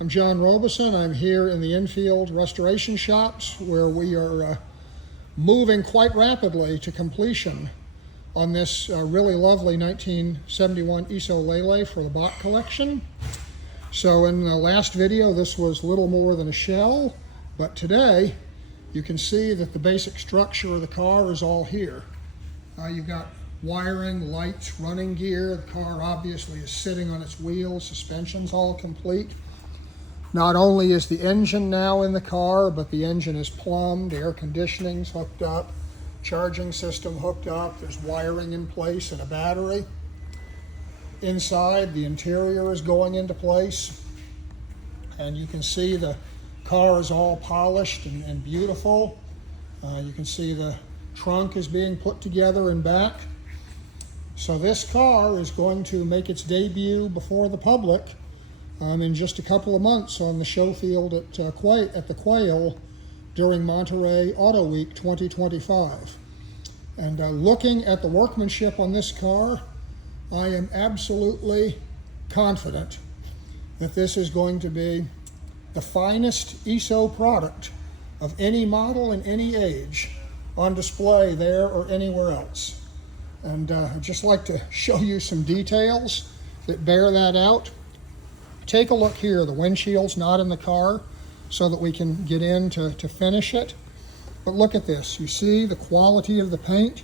I'm John Robeson. I'm here in the Infield Restoration Shops where we are moving quite rapidly to completion on this really lovely 1971 Iso Lele for the Boch Collection. So in the last video, this was little more than a shell, but today you can see that the basic structure of the car is all here. You've got wiring, lights, running gear. The car obviously is sitting on its wheels, suspension's all complete. Not only is the engine now in the car, but the engine is plumbed, air conditioning's hooked up, charging system hooked up, there's wiring in place and a battery. Inside, the interior is going into place, and you can see the car is all polished and beautiful. You can see the trunk is being put together and back. So this car is going to make its debut before the public in just a couple of months on the show field at the Quail during Monterey Auto Week 2025. And looking at the workmanship on this car, I am absolutely confident that this is going to be the finest Iso product of any model in any age on display there or anywhere else. And I'd just like to show you some details that bear that out. Take a look here. The windshield's not in the car so that we can get in to finish it. But look at this. You see the quality of the paint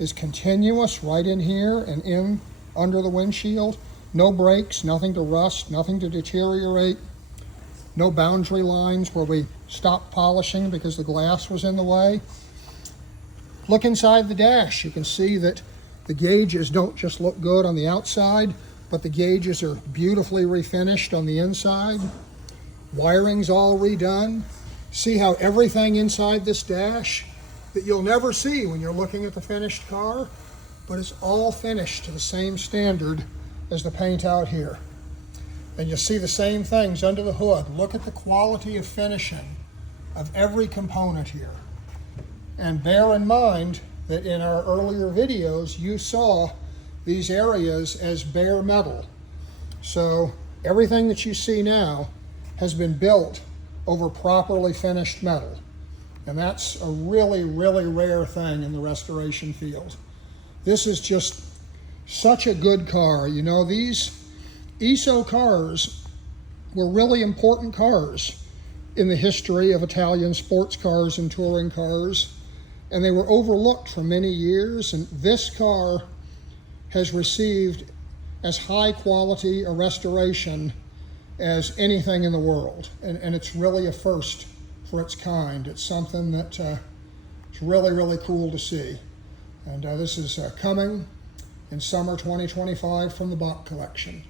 is continuous right in here and in under the windshield. No breaks, nothing to rust, nothing to deteriorate. No boundary lines where we stopped polishing because the glass was in the way. Look inside the dash. You can see that the gauges don't just look good on the outside, but the gauges are beautifully refinished on the inside. Wiring's all redone. See how everything inside this dash that you'll never see when you're looking at the finished car, but it's all finished to the same standard as the paint out here. And you'll see the same things under the hood. Look at the quality of finishing of every component here. And bear in mind that in our earlier videos, you saw these areas as bare metal. So everything that you see now has been built over properly finished metal. And that's a really, really rare thing in the restoration field. This is just such a good car. You know, these Iso cars were really important cars in the history of Italian sports cars and touring cars, and they were overlooked for many years, and this car has received as high quality a restoration as anything in the world. And it's really a first for its kind. It's something that is really, really cool to see. And this is coming in summer 2025 from the Boch Collection.